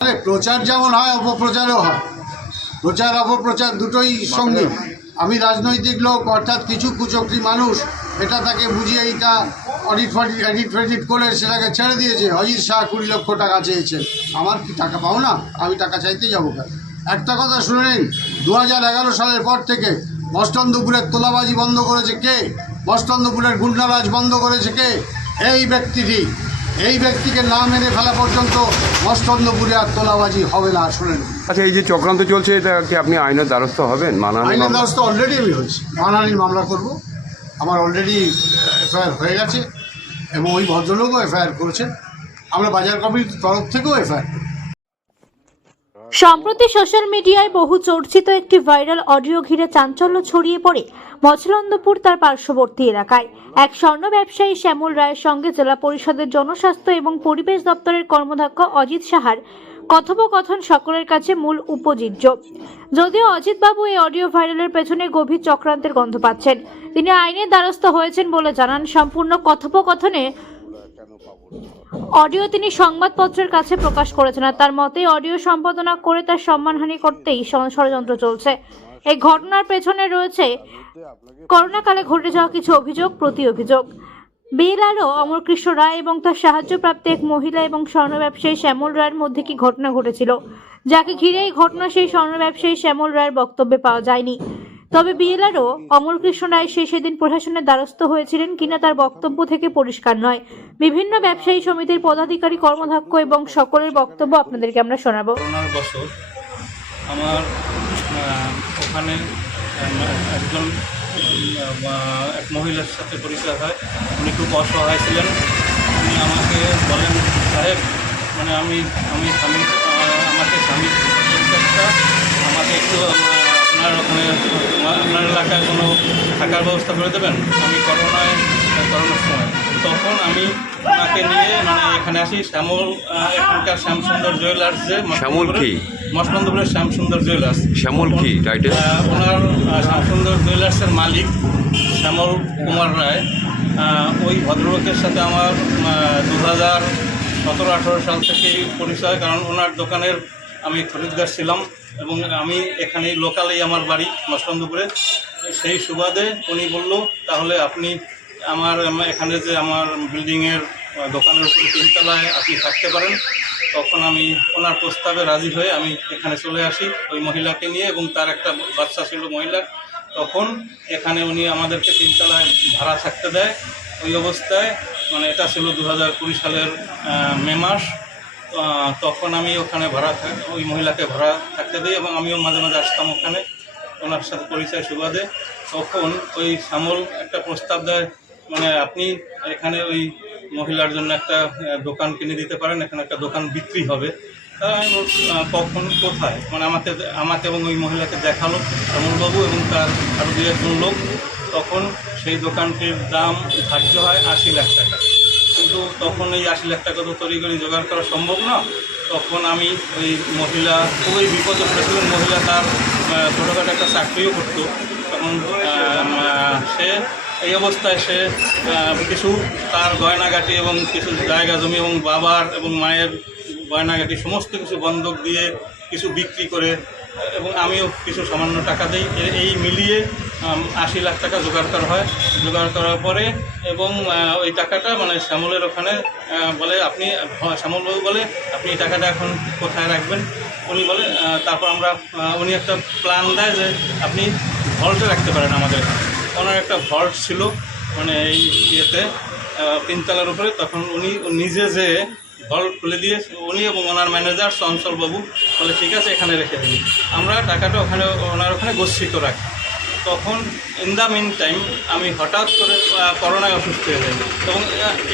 প্রচার যেমন হয়, অপপ্রচারও হয়। প্রচার, অপপ্রচার দুটোই সঙ্গে। আমি রাজনৈতিক লোক, অর্থাৎ কিছু কুচক্রি মানুষ, এটা তাকে বুঝিয়ে এইটা অডিট ফডিট এডিট ফেডিট করে সেটাকে ছেড়ে দিয়েছে। অজিত শাহ কুড়ি লক্ষ টাকা চেয়েছেন আমার কি টাকা পাও না? আমি টাকা চাইতে যাব কেন? একটা কথা শুনে নিন দু হাজার এগারো সালের পর থেকে বস্টন দুপুরের তোলাবাজি বন্ধ করেছে কে? বস্টন দুপুরের গুন্ডারাজ বন্ধ করেছে কে? এই ব্যক্তিটি এই ব্যক্তিকে না মেরে ফেলা পর্যন্ত মস্তন্দপুরে আর তোলাবাজি হবে না শুনেন। আচ্ছা এই যে চক্রান্ত চলছে এটা কি আপনি আইনের দ্বারস্থ হবেন? মানানি আইনের দ্বারস্থ অলরেডি আমি হয়েছি। মানহানির মামলা করব। আমার অলরেডি এফআইআর হয়ে গেছে এবং ওই ভদ্রলোকও এফআইআর করেছেন। আমরা বাজার কমিটির তরফ থেকেও এফআইআর সম্প্রতি সোশ্যাল মিডিয়ায় বহু চর্চিত একটি ভাইরাল অডিও ঘিরে চাঞ্চল্য ছড়িয়ে পড়ে। মছলন্দপুর তার পার্শ্ববর্তী এলাকায়। এক স্বর্ণ ব্যবসায়ী শ্যামল রায়ের সঙ্গে জেলা পরিষদের জনস্বাস্থ্য এবং পরিবেশ দপ্তরের কর্মদক্ষ অজিত সাহার কথোপকথন সকলের কাছে মূল উপজিজ্য যদিও অজিতবাবু এই অডিও ভাইরালের পেছনে গভীর চক্রান্তের গন্ধ পাচ্ছেন। তিনি আইনের দ্বারস্থ হয়েছেন বলে জানান সম্পূর্ণ কথোপকথনে। অডিও তিনি সংবাদপত্রের কাছে প্রকাশ করেছেন আর তার মতে অডিও সম্পাদনা করে তার সম্মানহানি করতেই ষড়যন্ত্র চলছে। এই ঘটনার পেছনে রয়েছে করোনাকালে ঘটে যাওয়া কিছু অভিযোগ, প্রতি অভিযোগ। বেলারও অমরকৃষ্ণ রায় এবং তার সাহায্যপ্রাপ্ত এক মহিলা এবং স্বর্ণ ব্যবসায়ী শ্যামল রায়ের মধ্যে কি ঘটনা ঘটেছিল? যাকে ঘিরে এই ঘটনা সেই স্বর্ণ ব্যবসায়ী শ্যামল রায়ের বক্তব্যে পাওয়া যায়নি। তবে বিএলআরও অমরকৃষ্ণ রায় সে সেদিন প্রশাসনের দ্বারস্থ হয়েছিলেন কিনা তার বক্তব্য থেকে পরিষ্কার নয়। বিভিন্ন ব্যবসায়ী সমিতির পদাধিকারী, কর্মধ্যক্ষ এবং সকলের বক্তব্য আপনাদেরকে আমরা শোনাবো। আমার ওখানে একজন এক মহিলার সাথে পরিচয় হয়। উনি খুব অসহায় ছিলেন। উনি আমাকে বলেন, সাহেব মানে আমি আমি স্বামী আমাকে স্বামী আমাকে একটু আপনার ওখানে আপনার এলাকায় কোনো থাকার ব্যবস্থা করে দেবেন? আমি করোনায়, করোনার সময়। তখন আমি ওনাকে নিয়ে মানে এখানে আসি। শ্যামল এখানকার শ্যামসুন্দর জুয়েলার্স যে শ্যামল কি? মসলন্দপুরের শ্যামসুন্দর জুয়েলার্স শ্যামল কি টাইটেল ওনার শ্যামসুন্দর জুয়েলার্সের মালিক শ্যামল কুমার রায়। ওই ভদ্রলোকের সাথে আমার দু হাজার সতেরো আঠারো সাল থেকেই পরিচয় কারণ ওনার দোকানের আমি খরিদ্দার ছিলাম এবং আমি এখানে লোকালেই আমার বাড়ি মসলন্দপুরে সেই সুবাদে উনি বলল তাহলে আপনি আমার এখানে যে আমার বিল্ডিংয়ের দোকানের উপরে তিনতলায় আপনি থাকতে পারেন। তখন আমি ওনার প্রস্তাবে রাজি হয়ে আমি এখানে চলে আসি ওই মহিলাকে নিয়ে এবং তার একটা বাচ্চা ছিল মহিলার তখন এখানে উনি আমাদেরকে তিনতলায় ভাড়া থাকতে দেয়। ওই অবস্থায় মানে এটা ছিল দু হাজার কুড়ি সালের মে মাস তখন আমি ওখানে ভাড়া ওই মহিলাকে ভাড়া থাকতে দিই এবং আমিও মাঝে মাঝে আসতাম ওখানে। ওনার সাথে পরিচয় সুবাদে। তখন ওই শ্যামল একটা প্রস্তাব দেয় মানে আপনি এখানে ওই মহিলার জন্য একটা দোকান কিনে দিতে পারেন, এখানে একটা দোকান বিক্রি হবে। কখন, কোথায়? মানে আমাকে আমাকে এবং ওই মহিলাকে দেখাল শ্যামলবাবু এবং তার আরও দু একজন লোক। তখন সেই দোকানটির দাম ধার্য হয় আশি লাখ টাকা। কিন্তু তখন এই আশি লাখ টাকা তো তৈরি করে জোগাড় করা সম্ভব না। তখন আমি ওই মহিলা খুবই বিপদে পড়েছিলেন মহিলা তার ছোটোখাটো একটা চাকরিও করতো। তখন সে এই অবস্থায় সে কিছু তার গয়নাগাটি এবং কিছু জায়গা জমি এবং বাবার এবং মায়ের গয়নাগাটি সমস্ত কিছু বন্ধক দিয়ে কিছু বিক্রি করে, এবং আমিও কিছু সামান্য টাকা দিই। এই মিলিয়ে আশি লাখ টাকা জোগাড় করা হয়। জোগাড় করার পরে এবং ওই টাকাটা মানে শ্যামলের ওখানে বলে, আপনি শ্যামলবাবু বলে, আপনি এই টাকাটা এখন কোথায় রাখবেন? উনি বলে তারপর আমরা উনি একটা প্ল্যান দেয় যে, আপনি ভল্টে রাখতে পারেন আমাদের। ওনার একটা ভল্ট ছিল মানে এই ইয়েতে তিনতলার উপরে। তখন উনি নিজে যে হল খুলে দিয়ে, উনি এবং ওনার ম্যানেজার চঞ্চলবাবু বলে, ঠিক আছে, এখানে রেখে দিন আমরা টাকাটা ওখানে, ওনার ওখানে গচ্ছিত রাখি। তখন ইন দ্য মিন টাইম আমি হঠাৎ করে করোনায় অসুস্থ হয়ে যাই। এবং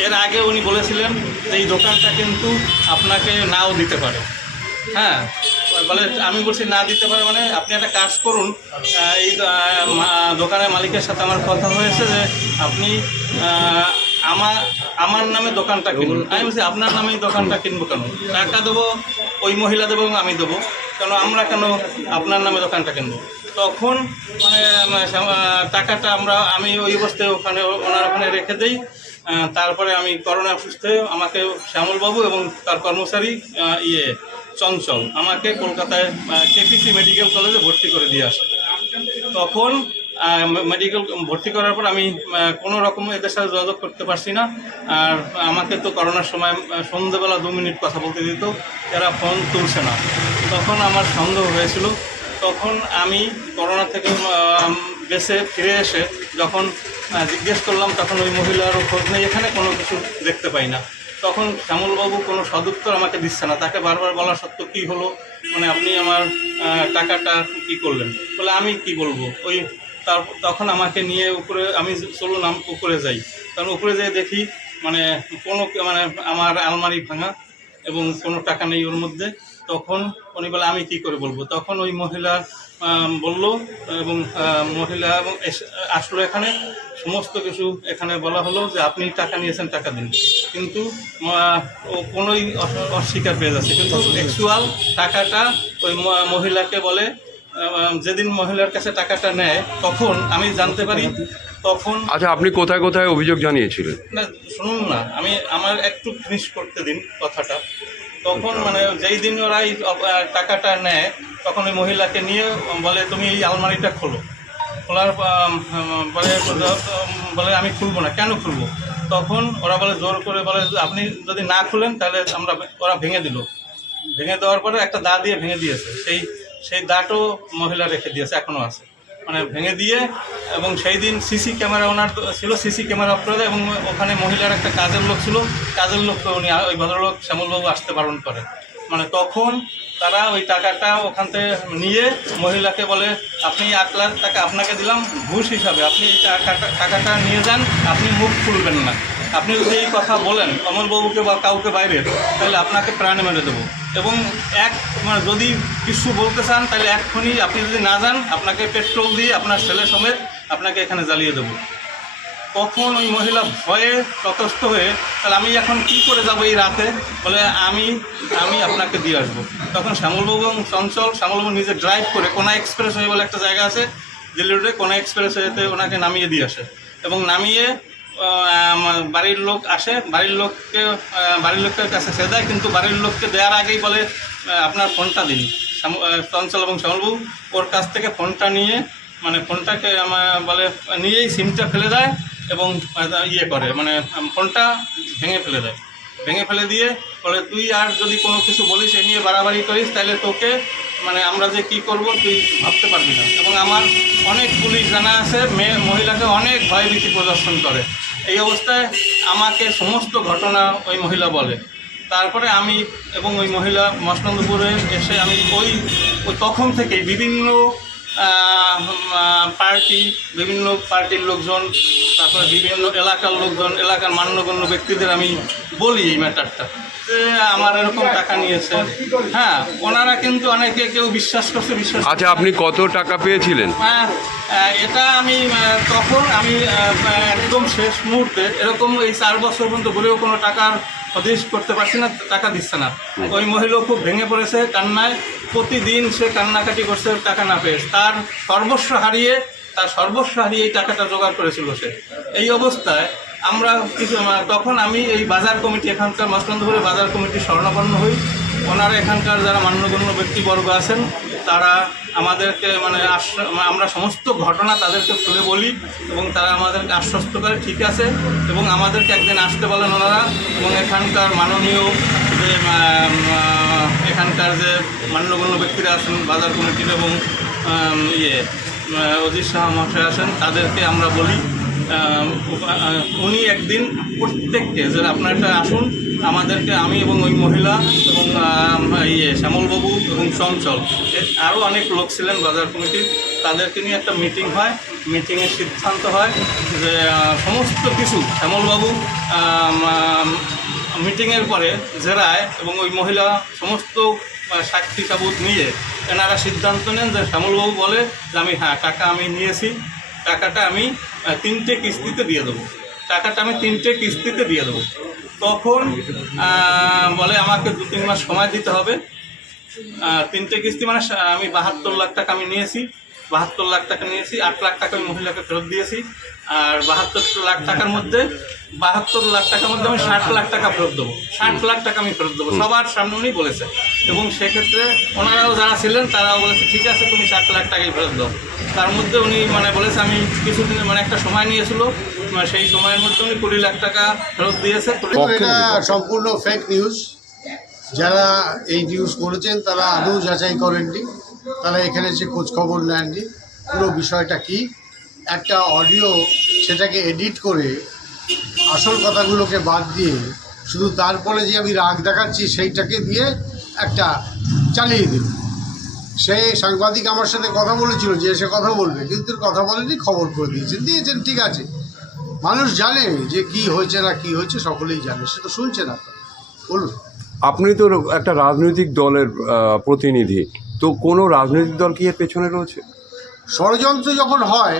এর আগে উনি বলেছিলেন যে, এই দোকানটা কিন্তু আপনাকে নাও দিতে পারে। হ্যাঁ? বলে আমি বলছি না দিতে পারে মানে আপনি একটা কাজ করুন এই দোকানের মালিকের সাথে আমার কথা হয়েছে যে আপনি আমার আমার নামে দোকানটা কিনুন। আমি বলছি আপনার নামেই দোকানটা কিনবো কেন? টাকা দেবো ওই মহিলা দেবো এবং আমি দেবো। কেন আমরা কেন আপনার নামে দোকানটা কিনবো? তখন মানে আহ, টাকাটা আমরা আমি ওই অবস্থায় ওখানে ওনার ওখানে রেখে দিই। তারপরে আমি করোনা অসুস্থ আমাকে শ্যামলবাবু এবং তার কর্মচারী ইয়ে চঞ্চল আমাকে কলকাতায় কেপিসি মেডিকেল কলেজে ভর্তি করে দিয়ে আসে। তখন মেডিকেল ভর্তি করার পর আমি কোনো রকম এদের সাথে যোগাযোগ করতে পারছি না। আর আমাকে তো করোনার সময় সন্ধ্যেবেলা দু মিনিট কথা বলতে দিত, এরা ফোন তুলছে না। তখন আমার সন্দেহ হয়েছিল। তখন আমি করোনা থেকে বেঁচে ফিরে এসে যখন জিজ্ঞেস করলাম, তখন ওই মহিলারও খোঁজ নেই, এখানে কোনো কিছু দেখতে পাই না। তখন শ্যামলবাবু কোনো সদুত্তর আমাকে দিচ্ছে না। তাকে বারবার বলা সত্ত্বেও কী হলো? মানে আপনি আমার টাকাটা কি করলেন? বলে আমি কি বলব? ওই তার তখন আমাকে নিয়ে উপরে আমি চলুন আম- উপরে যাই। কারণ উপরে যেয়ে দেখি মানে কোনো মানে আমার আলমারি ভাঙা এবং কোনো টাকা নেই ওর মধ্যে। তখন উনি বলে আমি কি করে বলব? তখন ওই মহিলা আম, বলল এবং মহিলা এবং এস- আসলো এখানে। সমস্ত কিছু এখানে বলা হলো যে আপনি টাকা নিয়েছেন টাকা দিন। কিন্তু ও কোনোই অস্বীকার পেয়ে যাচ্ছে। কিন্তু অ্যাকচুয়াল টাকাটা ওই মহিলাকে বলে যেদিন মহিলার কাছে টাকাটা নেয় তখন আমি জানতে পারি তখন আচ্ছা আপনি কোথায় কোথায় অভিযোগ জানিয়েছিলেন? না শুনুন না আমি আমার একটু ফিনিশ করতে দিন কথাটা। তখন মানে যেই দিন ওরা এই অপ- আহ, টাকাটা নেয় তখন ওই মহিলাকে নিয়ে বলে তুমি এই আলমারিটা খোলো। খোলার উম, বলে আমি খুলবো না। কেন খুলবো? তখন ওরা বলে জোর করে বলে আপনি যদি না খুলেন তাহলে আমরা ওরা ভেঙে দিল। ভেঙে দেওয়ার পরে একটা দা দিয়ে ভেঙে দিয়েছে। সেই সেই দাটাও মহিলা রেখে দিয়েছে এখনও আছে। মানে ভেঙে দিয়ে এবং সেই দিন সিসি ক্যামেরা ওনার ছিল সিসি ক্যামেরা অফ এবং ওখানে মহিলার একটা কাজের লোক ছিল। কাজের লোককে উনি ওই ভদ্রলোক শ্যামলবাবু আসতে বারণ করে। মানে তখন তারা ওই টাকাটা ওখান থেকে নিয়ে মহিলাকে বলে, আপনি আট লাখ টাকা আপনাকে দিলাম, ঘুষ হিসাবে। আপনি এই টাকাটা টাকাটা নিয়ে যান, আপনি মুখ খুলবেন না। আপনি যদি এই কথা বলেন কমলবাবুকে বা কাউকে বাইরে, তাহলে আপনাকে প্রাণে মেরে দেবো। এবং এক মানে যদি কিছু বলতে চান, তাহলে এক্ষুনি আপনি যদি না যান, আপনাকে পেট্রোল দিয়ে আপনার ছেলে সমেত আপনাকে এখানে জ্বালিয়ে দেবো। তখন ওই মহিলা ভয়ে ততস্থ হয়ে, তাহলে আমি এখন কি করে যাব এই রাতে? বলে, আমি আমি আপনাকে দিয়ে আসব। তখন শ্যামলবাবু এবং চঞ্চল, শ্যামলবাবু নিজে ড্রাইভ করে কোনা এক্সপ্রেস হয়ে বলে একটা জায়গা আছে, দিল্লি রোডে কোনা এক্সপ্রেস হয়েতে ওনাকে নামিয়ে দিয়ে আসে। এবং নামিয়ে বাড়ির লোক আসে, বাড়ির লোককে বাড়ির লোকের কাছে সে দেয়, কিন্তু বাড়ির লোককে দেওয়ার আগেই বলে আপনার ফোনটা দিন। চঞ্চল এবং শ্যামলবাবু ওর কাছ থেকে ফোনটা নিয়ে মানে ফোনটাকে আমার বলে, নিয়েই সিমটা ফেলে দেয়। এবং ইয়ে করে মানে ফোনটা ভেঙে ফেলে দেয়। ভেঙে ফেলে দিয়ে বলে, তুই আর যদি কোনো কিছু বলিস, এ নিয়ে বাড়াবাড়ি করিস তাহলে তোকে মানে আমরা যে কি করব, তুই ভাবতে পারবি না। এবং আমার অনেক পুলিশ জানা আছে মেয়ে মহিলাকে অনেক ভয়ভীতি প্রদর্শন করে। এই অবস্থায় আমাকে সমস্ত ঘটনা ওই মহিলা বলে। তারপরে আমি এবং ওই মহিলা মসনন্দপুরে এসে আমি ওই ওই তখন থেকেই বিভিন্ন পার্টি বিভিন্ন পার্টির লোকজন তারপরে বিভিন্ন এলাকার লোকজন এলাকার মান্যগণ্য ব্যক্তিদের আমি বলি এই ম্যাটারটা। যে আমার এরকম টাকা নিয়েছে। হ্যাঁ ওনারা কিন্তু অনেকে কেউ বিশ্বাস করছে বিশ্বাস আচ্ছা আপনি কত টাকা পেয়েছিলেন? আহ, এটা আমি তখন আমি একদম শেষ মুহূর্তে এরকম এই চার বছর পর্যন্ত বলেও কোনো টাকার হদিশ করতে পারছি না টাকা দিচ্ছে না। ওই মহিলা খুব ভেঙে পড়েছে কান্নায়। প্রতিদিন সে কান্নাকাটি করছে টাকা না পেয়ে। তার সর্বস্ব হারিয়ে তার সর্বস্ব হারিয়ে এই টাকাটা জোগাড় করেছিল সে। এই অবস্থায় আমরা কিছু তখন আমি এই বাজার কমিটি এখানকার মসলন্দপুরের বাজার কমিটি স্বর্ণাপন্ন হই। ওনারা এখানকার যারা মান্যগণ্য ব্যক্তিবর্গ আছেন, তারা আমাদেরকে মানে আশ্ব- আমরা সমস্ত ঘটনা তাদেরকে খুলে বলি এবং তারা আমাদেরকে আশ্বস্ত করে, ঠিক আছে? এবং আমাদেরকে একদিন আসতে বলেন ওনারা এবং এখানকার মাননীয় যে এখানকার যে মান্যগণ্য ব্যক্তিরা আছেন, বাজার কমিটির এবং ইয়ে অজিত শাহ মহাশয় আছেন, তাদেরকে আমরা বলি। উনি একদিন প্রত্যেককে যে আপনারা একটা আসুন, আমাদেরকে, আমি এবং ওই মহিলা এবং ইয়ে শ্যামলবাবু এবং চঞ্চল আরও অনেক লোক ছিলেন বাজার কমিটির, তাদেরকে নিয়ে একটা মিটিং হয়। মিটিংয়ের সিদ্ধান্ত হয় যে সমস্ত কিছু, শ্যামলবাবু মিটিংয়ের পরে জেরায় এবং ওই মহিলা সমস্ত সাক্ষী সাবুত নিয়ে এনারা সিদ্ধান্ত নেন যে, শ্যামলবাবু বলে যে, আমি হ্যাঁ টাকা আমি নিয়েছি। টাকাটা আমি তিনটে কিস্তিতে দিয়ে দেবো। টাকাটা আমি তিনটে কিস্তিতে দিয়ে দেবো। তখন বলে আমাকে দু তিন মাস সময় দিতে হবে। তিনটে কিস্তি মানে আমি বাহাত্তর লাখ টাকা আমি নিয়েছি। বাহাত্তর লাখ টাকা নিয়েছি আট লাখ টাকা আমি মহিলাকে ফেরত দিয়েছি। আর বাহাত্তর লাখ টাকার মধ্যে বাহাত্তর লাখ টাকার মধ্যে আমি ষাট লাখ টাকা ফেরত দেবো। ষাট লাখ টাকা আমি ফেরত দেবো। সবার সামনে উনি বলেছে। এবং সেক্ষেত্রে ওনারাও যারা ছিলেন তারাও বলেছে ঠিক আছে তুমি ষাট লাখ টাকাই ফেরত দাও। তার মধ্যে উনি মানে বলেছে আমি কিছুদিন মানে একটা সময় নিয়েছিল মানে সেই সময়ের মধ্যে উনি কুড়ি লাখ টাকা ফেরত দিয়েছে। এটা সম্পূর্ণ ফেক নিউজ যারা এই নিউজ করেছেন তারা আদৌ যাচাই করেননি। তারা এখানে এসে খোঁজ খবর নেননি। পুরো বিষয়টা কি? একটা অডিও সেটাকে এডিট করে আসল কথাগুলোকে বাদ দিয়ে শুধু তারপরে যে আমি রাগ দেখাচ্ছি সেইটাকে দিয়ে একটা চালিয়ে দিল। সে সাংবাদিক আমার সাথে কথা বলেছিল যে এসে কথা বলবে, কিন্তু কথা বলেনি, খবর করে দিয়েছেন। দিয়েছেন, ঠিক আছে। মানুষ জানে যে কি হয়েছে না কি হয়েছে, সকলেই জানে, সে তো শুনছে না। বলুন। আপনি তো একটা রাজনৈতিক দলের প্রতিনিধি। তো কোনো রাজনৈতিক দল কি এর পেছনে রয়েছে? ষড়যন্ত্র যখন হয়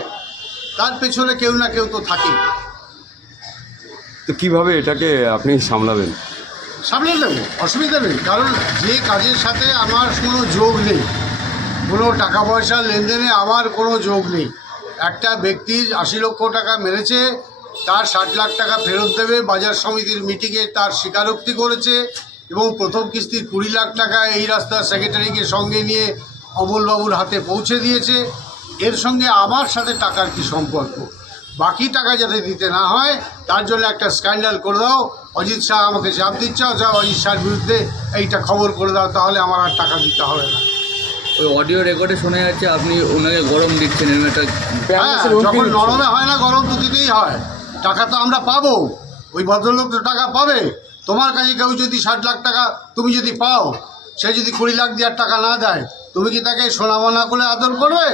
তার পেছনে কেউ না কেউ তো থাকে। তো কীভাবে এটাকে আপনি সামলাবেন? সামলে দেবো অসুবিধা নেই। কারণ যে কাজের সাথে আমার কোনো যোগ নেই কোনো টাকা পয়সা লেনদেনে আমার কোনো যোগ নেই। একটা ব্যক্তির আশি লক্ষ টাকা মেরেছে তার ষাট লাখ টাকা ফেরত দেবে বাজার সমিতির মিটিংয়ে তার স্বীকারোক্তি করেছে এবং প্রথম কিস্তির কুড়ি লাখ টাকা এই রাস্তার সেক্রেটারিকে সঙ্গে নিয়ে অমলবাবুর হাতে পৌঁছে দিয়েছে। এর সঙ্গে আমার সাথে টাকার কি সম্পর্ক? বাকি টাকা যাতে দিতে না হয় তার জন্য একটা স্ক্যান্ডাল করে দাও। অজিত শাহ আমাকে চাপ দিচ্ছে অথবা অজিত শাহর বিরুদ্ধে এইটা খবর করে দাও তাহলে আমার আর টাকা দিতে হবে না। ওই অডিও রেকর্ডে শোনা যাচ্ছে আপনি ওনাকে গরম দিচ্ছেন এরকম একটা হ্যাঁ যখন নরমে হয় না গরম তো দিতেই হয়। টাকা তো আমরা পাবো। ওই ভদ্রলোক তো টাকা পাবে। তোমার কাছে কেউ যদি ষাট লাখ টাকা তুমি যদি পাও সে যদি কুড়ি লাখ দেওয়ার টাকা না দেয় তুমি কি তাকে সোনামনা করে আদর করবে?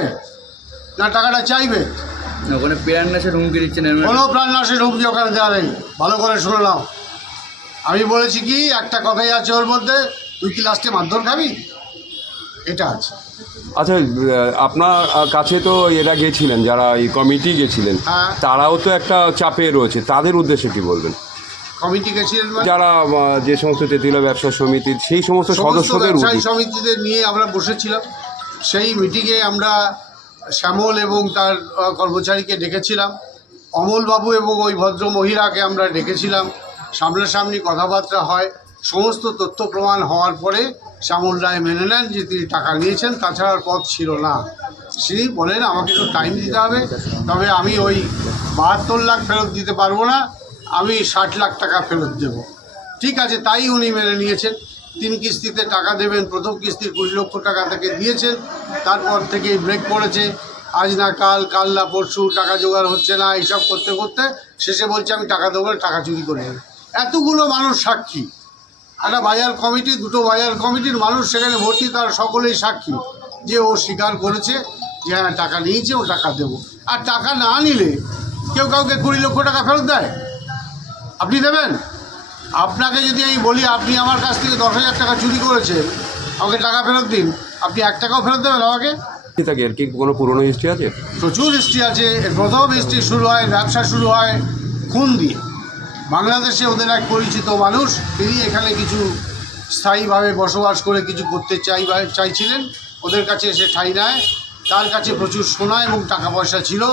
না টাকাটা চাইবে? ওখানে পেয়ার নাশের হুমকি দিচ্ছেন এরকম কোনো প্রাণনাশের হুমকি ওখানে দেওয়া নেই। ভালো করে শুনে নাও। আমি বলেছি কি একটা কথাই আছে ওর মধ্যে তুই কি লাস্টে মারধর খাবি? এটা আছে। আচ্ছা আপনার কাছে তো এরা গেছিলেন যারা এই কমিটি গেছিলেন হ্যাঁ। তারাও তো একটা চাপে রয়েছে। তাদের উদ্দেশ্যে কি বলবেন? যারা যে সমস্ত তেতিলা ব্যবসা সমিতির সেই সমস্ত সদস্যদের ব্যবসায়ী সমিতিদের নিয়ে আমরা বসেছিলাম। সেই মিটিংয়ে আমরা শ্যামল এবং তার কর্মচারীকে ডেকেছিলাম। অমলবাবু এবং ওই ভদ্র মহিলাকে আমরা ডেকেছিলাম। সামনাসামনি কথাবার্তা হয়। সমস্ত তথ্য প্রমাণ হওয়ার পরে শ্যামল রায় মেনে নেন যে তিনি টাকা নিয়েছেন তাছাড়া পথ ছিল না। তিনি বলেন আমাকে একটু টাইম দিতে হবে। তবে আমি ওই বাহাত্তর লাখ ফেরত দিতে পারব না। আমি ষাট লাখ টাকা ফেরত দেবো। ঠিক আছে, তাই উনি মেনে নিয়েছেন। তিন কিস্তিতে টাকা দেবেন, প্রথম কিস্তির কুড়ি লক্ষ টাকা তাকে দিয়েছেন। তারপর থেকে ব্রেক পড়েছে। আজ না কাল কাল না পরশু, টাকা জোগাড় হচ্ছে না, এইসব করতে করতে শেষে বলছে, আমি টাকা দেবো টাকা চুরি করে নেবে। এতগুলো মানুষ সাক্ষী। একটা বাজার কমিটি, দুটো বাজার কমিটির মানুষ সেখানে ভর্তি, তার সকলেই সাক্ষী যে ও স্বীকার করেছে যে হ্যাঁ টাকা নিয়েছে, ও টাকা দেবো। আর টাকা না নিলে কেউ কাউকে কুড়ি লক্ষ টাকা ফেরত দেয়? আপনি দেবেন? আপনাকে যদি আমি বলি আপনি আমার কাছ থেকে দশ হাজার টাকা চুরি করেছেন আমাকে টাকা ফেরত দিন। আপনি এক টাকাও ফেরত দেবেন আমাকে? থাকে? এর কি কোনো পুরনো হিস্ট্রি আছে? প্রচুর হিস্ট্রি আছে। এর প্রথম হিস্ট্রি শুরু হয় ব্যবসা শুরু হয় খুন দিয়ে বাংলাদেশে ওদের এক পরিচিত মানুষ তিনি এখানে কিছু স্থায়ীভাবে বসবাস করে কিছু করতে চাই চাইছিলেন। ওদের কাছে এসে ঠাই নেয়। তার কাছে প্রচুর সোনা এবং টাকা পয়সা ছিল।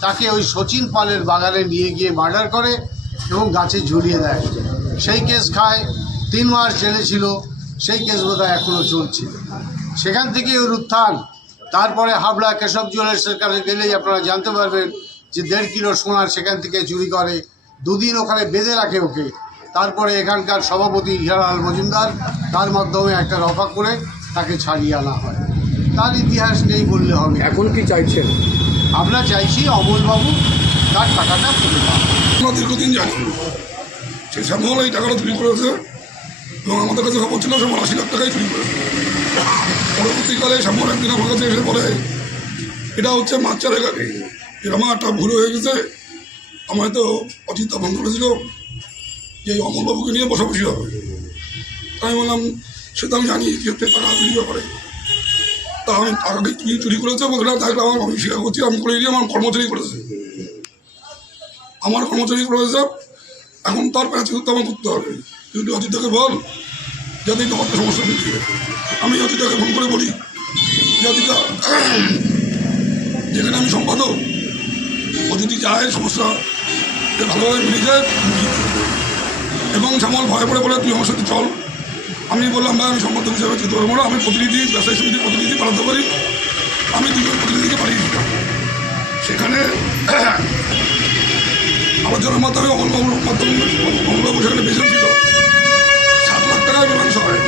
তাকে ওই সচিন পালের বাগানে নিয়ে গিয়ে মার্ডার করে। এবং গাছে ঝুলিয়ে দেয়। সেই কেস খায় তিন মাস জেলে ছিল সেই কেস বোধহয় এখনও চলছে। সেখান থেকে ওর উত্থান তারপরে হাবড়া কেশব জুয়েলার্সের কাছে গেলেই আপনারা জানতে পারবেন যে দেড় কিলো সোনার সেখান থেকে চুরি করে দুদিন ওখানে বেঁধে রাখে ওকে। তারপরে এখানকার সভাপতি হিরালাল মজুমদার তার মাধ্যমে একটা রফা করে তাকে ছাড়িয়ে আনা হয়। তার ইতিহাস নেই বললে হবে এখন কি চাইছেন? আমরা চাইছি অমলবাবু তার টাকাটা ফেলে পান আমরা দীর্ঘদিন জানি সে শ্যামল এই টাকাটা চুরি করেছে এবং আমাদের কাছে খবর ছিল শ্যামল আশি লাখ টাকাই চুরি করেছে। পরবর্তীকালে শ্যামল একদিন আমার কাছে এসে বলে, এটা হচ্ছে মাছ এলাকাকে এটা আমার একটা ভুল হয়ে গেছে। আমার তো অচিন্তা তখন করেছিল। যে অমলবাবুকে নিয়ে বসাবসি হবে। তাই বললাম, সে তো আমি জানি যে টাকা চুরি ব্যাপারে। তা আমি টাকাকে চুরি চুরি করেছে বলতে তাহলে আমার আমি স্বীকার করছি, আমি করে দিয়ে আমার কর্মচারী করেছে। আমার কর্মচারী রয়েছে এখন তার প্যাঁচ করতে আমার করতে হবে। তুই অজিতকে বল, যাতে কত সমস্যা মিটিয়ে আমি অজিতকে ফোন করে বলি অজিতা যেখানে আমি সম্পাদক ও যায় সমস্যা ভালোভাবে মিলে যায়। এবং শ্যামল ভয় পড়ে বলে, তুই আমার সাথে চল। আমি বললাম, ভাই, আমি সম্পাদক হিসাবে যেতে পারব আমি প্রতিনিধি, ব্যবসায়ী সমিতির প্রতিনিধি পাঠাতে পারি। আমি দুজন প্রতিনিধিকে পাঠিয়ে দিতাম সেখানে আলোচনার মাধ্যমে অমলবাবুর মাধ্যমে অমলবাবু সেখানে বেতন ছিল। সাত লাখ টাকায় মীমাংসা হয়।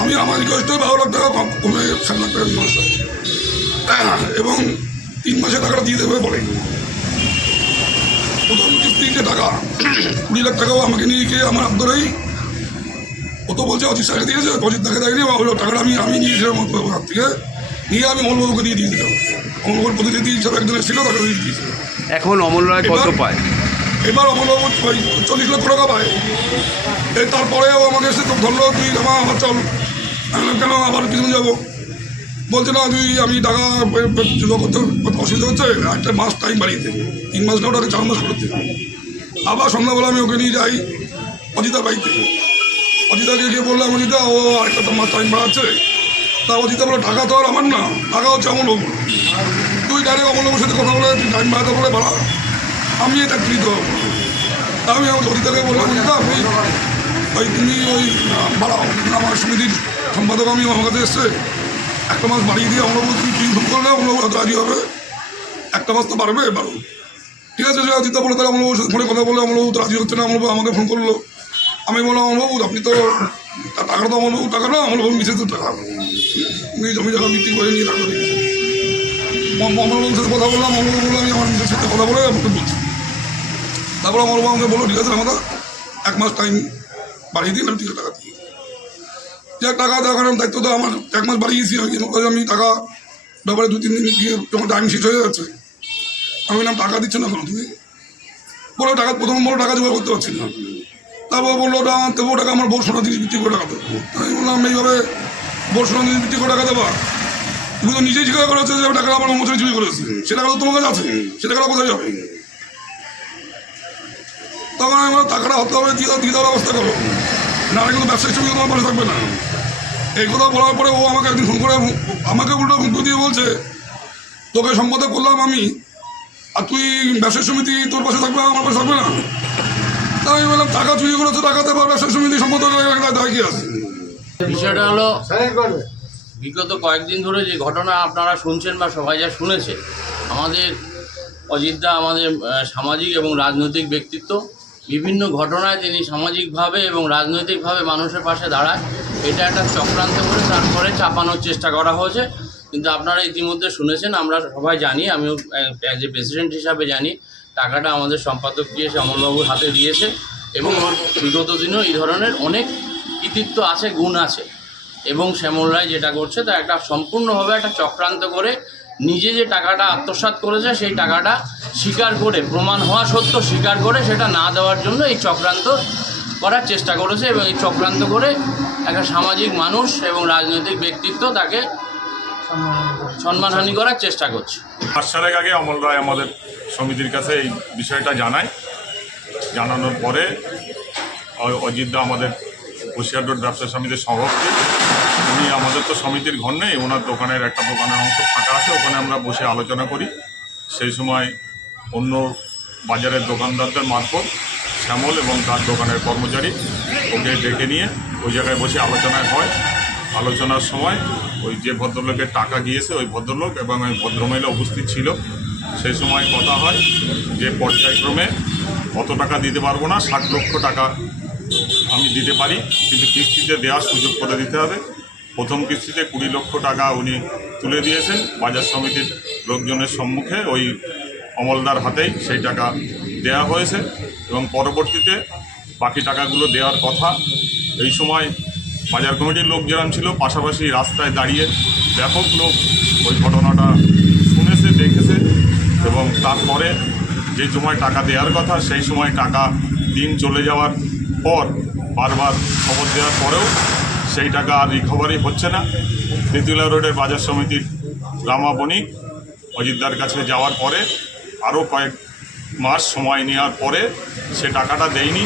আমি আমার রিকোয়েস্টে বারো লাখ টাকা কম, কমে সাত লাখ টাকা মীমাংসা হয়। এবং তিন মাসে টাকাটা দিয়ে দেবে বলে। প্রথম কিস্তির যে টাকা, কুড়ি লাখ টাকাও আমাকে নিয়ে গিয়ে আমার আব্দরেই ও তো বলছে, অজিত টাকা দিয়েছে, অজিত টাকা দেয়নি ওই টাকাটা আমি আমি নিয়েছিলাম হাত থেকে। নিয়ে আমি অমলবাবুকে দিয়ে দিয়েছিলাম। অমলবাবুর প্রতিনিধি হিসাবে একজন ছিল তাকে দিয়ে দিয়েছিলাম। এখন অমল রায় কত পায়? এবার অমলবাবু চল্লিশ লক্ষ টাকা পায়। এই তারপরেও আমাকে এসে তো ধরলো তুই জমা আমার চল। কেন? আবার কিছুদিন যাব? বলছে না তুই আমি টাকা করতে অসুবিধা হচ্ছে। একটা মাস টাইম বাড়িয়ে দে তিন মাস না ওটাকে চার মাস করতে। আবার সন্ধ্যাবেলা আমি ওকে নিয়ে যাই অজিতার বাড়িতে। অজিতাকে গিয়ে বললাম অজিতা ও আরেকটা তো মাস টাইম বাড়াচ্ছে। তা অজিতা বলে টাকা তো আর আমার না। টাকা হচ্ছে অমলবাবু তুই ডাইরেক্ট অমলবাবুর সাথে কথা বলে, তুই টাইম বলে, বাড়া। আমি এটা কৃত। আমি আমার অধিকারকে বললাম অধিকার আপনি ওই তুমি ওই বাড়াও। আমার সমিতির সম্পাদক আমি, আমার কাছে এসছে। একটা মাস বাড়িয়ে দিয়ে আমরা তুমি তুমি ফোন করলে আমরা হয়তো রাজি হবে। একটা মাস তো পারবে বারো ঠিক আছে সে অজিতা বলে, তাহলে সাথে ফোনে কথা বলে আমরাবু তো রাজি হচ্ছে না আমরাবু আমাকে ফোন করল। আমি বললাম আমরাবু আপনি তো টাকাটা তো আমরাবু টাকা না আমরাবু মিশে তো টাকা। জমি জায়গা বিক্রি করে নিয়ে সাথে কথা বললাম আমরাবু বললাম আমি আমার নিজের সাথে কথা বলে আমাকে বলছি। তারপর বাবা আমাকে বলল, ঠিক আছে আমাকে এক মাস টাইম বাড়িয়ে দিন, আমি ঠিক টাকা দিই। যে টাকা দেওয়ার দায়িত্ব তো আমার, এক মাস বাড়িয়েছি, আমি কিন্তু আমি টাকা ব্যাপারে দু, তিন দিন গিয়ে যখন টাইম শেষ হয়ে যাচ্ছে। আমি বললাম, টাকা দিচ্ছ না কেন তুমি? বলো টাকা, প্রথম বলো টাকা জোগাড় করতে পারছি না। তারপর বলল ওটা দেবো টাকা, আমার বউ সোনা জিনিস বিক্রি করে টাকা দেবো। আমি বললাম, এইভাবে বউ সোনা জিনিস বিক্রি করে টাকা দেবা? তুমি তো নিজেই স্বীকার করেছ যে টাকা আমার মতো চুরি করেছে সে টাকা তো তোমার কাছে আছে? সে টাকাটা কোথায় যাবে তখন আমি বললাম, টাকাটা হতে হবে দিয়ে দিয়ে দেওয়ার ব্যবস্থা করো। না কিন্তু ব্যবসায়ী ছবি তোমার পাশে থাকবে না। এই কথা বলার পরে ও আমাকে একদিন ফোন করে আমাকে উল্টো হুমকি দিয়ে বলছে তোকে সম্পাদক করলাম আমি আর তুই ব্যবসায়ী সমিতি তোর পাশে থাকবে আমার পাশে থাকবে না। তাই আমি বললাম টাকা চুরি করেছে টাকা দেবার ব্যবসায়ী সমিতি সম্পাদক দায় কি আছে? বিষয়টা হলো বিগত কয়েকদিন ধরে যে ঘটনা আপনারা শুনছেন বা সবাই যা শুনেছে আমাদের অজিতদা আমাদের সামাজিক এবং রাজনৈতিক ব্যক্তিত্ব, বিভিন্ন ঘটনায় তিনি সামাজিকভাবে এবং রাজনৈতিকভাবে মানুষের পাশে দাঁড়ায়, এটা একটা চক্রান্ত করে তারপরে চাপানোর চেষ্টা করা হয়েছে। কিন্তু আপনারা ইতিমধ্যে শুনেছেন, আমরা সবাই জানি, আমিও অ্যাজ এ প্রেসিডেন্ট হিসাবে জানি, টাকাটা আমাদের সম্পাদক দিয়ে অমলবাবুর হাতে দিয়েছে এবং বিগত দিনেও এই ধরনের অনেক কৃতিত্ব আছে, গুণ আছে। এবং শ্যামল রায় যেটা করছে, তা একটা সম্পূর্ণভাবে একটা চক্রান্ত করে নিজে যে টাকাটা আত্মসাৎ করেছে, সেই টাকাটা স্বীকার করে, প্রমাণ হওয়া সত্য স্বীকার করে সেটা না দেওয়ার জন্য এই চক্রান্ত করার চেষ্টা করেছে এবং এই চক্রান্ত করে একটা সামাজিক মানুষ এবং রাজনৈতিক ব্যক্তিত্ব তাকে সম্মানহানি করার চেষ্টা করছে। পাঁচ সালের আগে অমল রায় আমাদের সমিতির কাছে এই বিষয়টা জানায়। জানানোর পরে অজিতদা আমাদের হুশিয়ার রোড ব্যবসা সমিতির সভাপতি। উনি আমাদের তো সমিতির ঘর নেই, ওনার দোকানের একটা দোকানের অংশ ফাঁকা আছে, ওখানে আমরা বসে আলোচনা করি। সেই সময় অন্য বাজারের দোকানদারদের মারফত শ্যামল এবং তার দোকানের কর্মচারী ওকে ডেকে নিয়ে ওই জায়গায় বসে আলোচনায় হয়। আলোচনার সময় ওই যে ভদ্রলোকের টাকা গিয়েছে ওই ভদ্রলোক এবং ওই ভদ্রমহিলা উপস্থিত ছিল। সেই সময় কথা হয় যে পর্যায়ক্রমে অত টাকা দিতে পারব না, ষাট লক্ষ টাকা আমি দিতে পারি, কিন্তু কিস্তিতে দেওয়ার সুযোগ করে দিতে হবে। প্রথম কিস্তিতে কুড়ি লক্ষ টাকা উনি তুলে দিয়েছেন। বাজার সমিতির লোকজনের সম্মুখে ওই অমলদার হাতেই সেই টাকা দেয়া হয়েছে এবং পরবর্তীতে বাকি টাকাগুলো দেওয়ার কথা। এই সময় বাজার কমিটির লোক যেরকম ছিল, পাশাপাশি রাস্তায় দাঁড়িয়ে ব্যাপক লোক ওই ঘটনাটা শুনেছে, দেখেছে এবং তারপরে যে সময় টাকা দেওয়ার কথা, সেই সময় টাকা দিন চলে যাওয়ার পর বারবার খবর দেওয়ার পরেও সেই টাকা আর রিকভারি হচ্ছে না। তেঁতুলা রোডের বাজার সমিতির রামা বণিক অজিতদার কাছে যাওয়ার পরে আরও কয়েক মাস সময় নেওয়ার পরে সে টাকাটা দেয়নি।